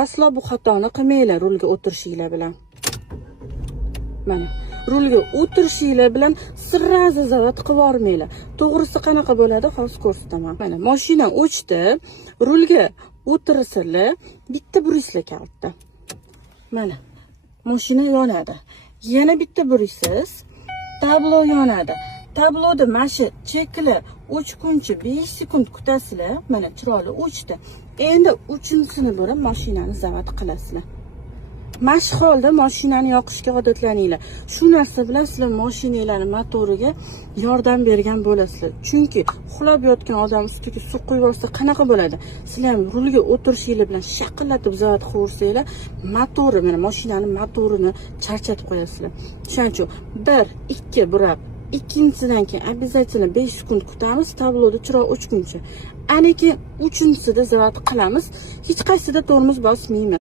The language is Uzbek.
Aslo bu xatoni qilmanglar rulga o'tirishinglar bilan. Mana rulga o'tirishinglar bilan sirrazi zavat qilib yormanglar. To'g'risi qanaqa bo'ladi hozir ko'rsataman. Mana mashina o'chdi, rulga o'tirsizlar, bitta burisizlar kalitda. Mana mashina yonadi. Yana bitta burisiz, tablo yonadi. Tabloda mashi chekli o'chguncha 5 sekund kutasizlar. Mana chiroyli o'chdi. Endi uchinchisini bo'lib mashinani zavat qilasizlar. Mashq holda mashinani yoqishga odatlaninglar. Shu narsa bilan sizlar mashinanglarning motoriga yordam bergan bo'lasizlar. Chunki uxlab yotgan odam ustiga suv quyib yuborsa qanaqa bo'ladi? Sizlar ham rulga o'tirishinglar bilan shaqillatib zavat qilaversanglar, motori, mana mashinaning motorini charchatib qo'yasizlar. Shuning uchun 1-2 burab, ikkinchisidan keyin обязательно 5 sekund kutamiz, tabloda chiroq o'chguncha. Aniki uchinchisida zavat qilamiz. Hech qaysida tormoz bosmaymiz.